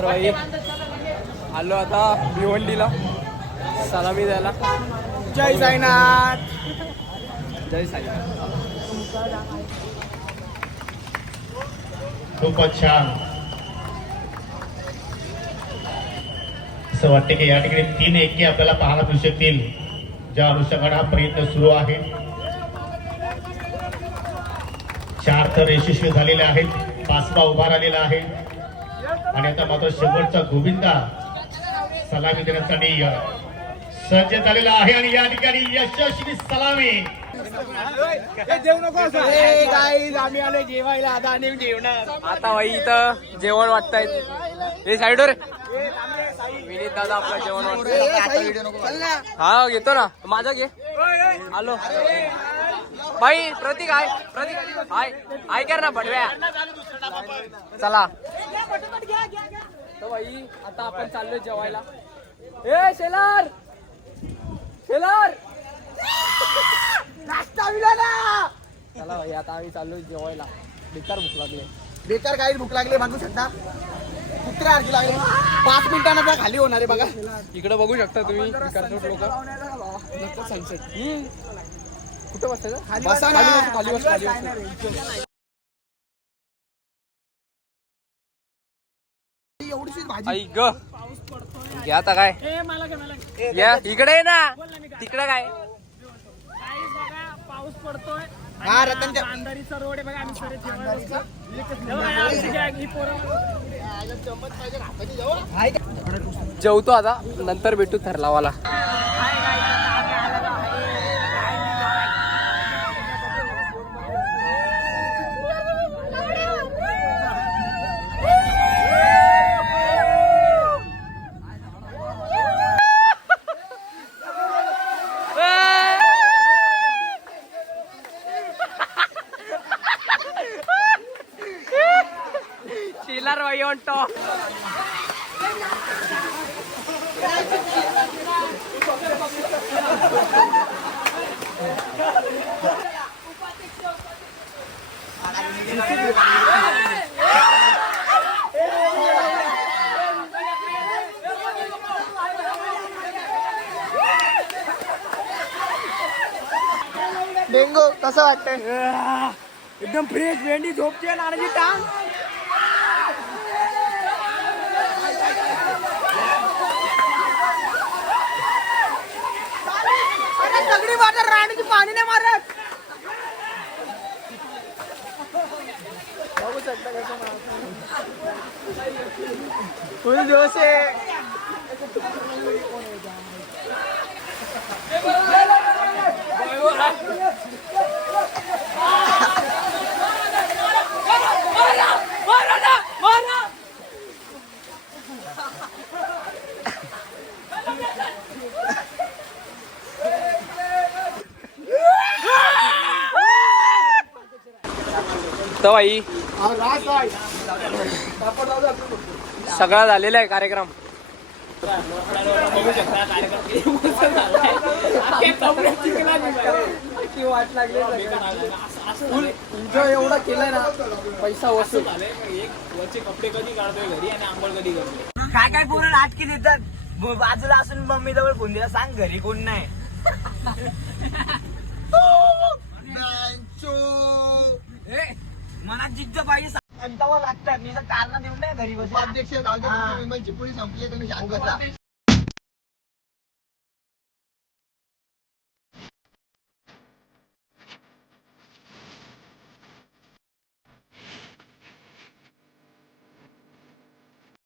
तर भाई आलो आता भिवंडीला सलामी द्यायला. जय साईनाथ. जय साईनाथ. खूपच छान. असं वाटते की या ठिकाणी 3 एके आपल्याला पाहायला मिळू शकतील. ज्या अनुषंगाने हा प्रयत्न सुरू आहे. 4 तर यशस्वी झालेले आहेत. 5वा उभा राहिलेला आहे आणि आता मात्र शेवटचा गोविंदा सलामी देण्यासाठी सज्ज झालेला आहे आणि या ठिकाणी यशस्वी सलामी. आम्ही आलो जेवायला आता आणि जेवणार. आता भाई इथं जेवण वाटतायत. हे साईडवर विनीत दादा आपलं जेवण वाटतंय. हा घेतो ना माझा घे. आलो भाई. प्रतीक आहे. प्रतीक हाय हाय कर ना पडव्या. चला तर भाई आता आपण चाललोय जेवायला. ए शेलार शेलार चला भाई आता आम्ही चाललोय जेवायला. बेकार भूक लागले. बेकार काही भूक लागली मागू शकता. कुत्र्या आरती लागली. 5 मिनिटांना त्या खाली होणार आहे बघा. इकडे बघू शकता तुम्ही लोक सनसेट. कुठं बसायचं? बसा ना. खाली बस खाली बस. एवढीशीच भाजी. आई ग घ्या आता काय या इकडे आहे ना. तिकडे काय पाऊस पडतोय. हा रतनच्या अंधारीचा रोड आहे बघा. आम्ही सगळे जेवायला बसलो. जेवतो आता. नंतर भेटू थरलावाला. चिल्लर भाई ऑन टॉप. डेंगू कसं वाटतंय? एकदम फ्रेश. भेंडी झोपते नारळी टांग. सगळी वाटर राणीची पाणी नाही मारत. बघू शकता कसं फुल दिवस आहे. तर भाई सगळा झालेला आहे कार्यक्रम. वाट लागली. एवढा केलाय ना पैसा वसूल. कपडे कधी काढतोय घरी आणि आंघोळ कधी करतोय. काय काय पूर्ण नाटकी देतात. बाजूला असून मम्मी जवळ फोन दिला सांग घरी कोण नाही. मनात जिद्द पाहिजे. अंतावा लागतात. मी कारण देऊन नाही घरी बस. अध्यक्ष पोळी संपली तुम्ही शांत बसा.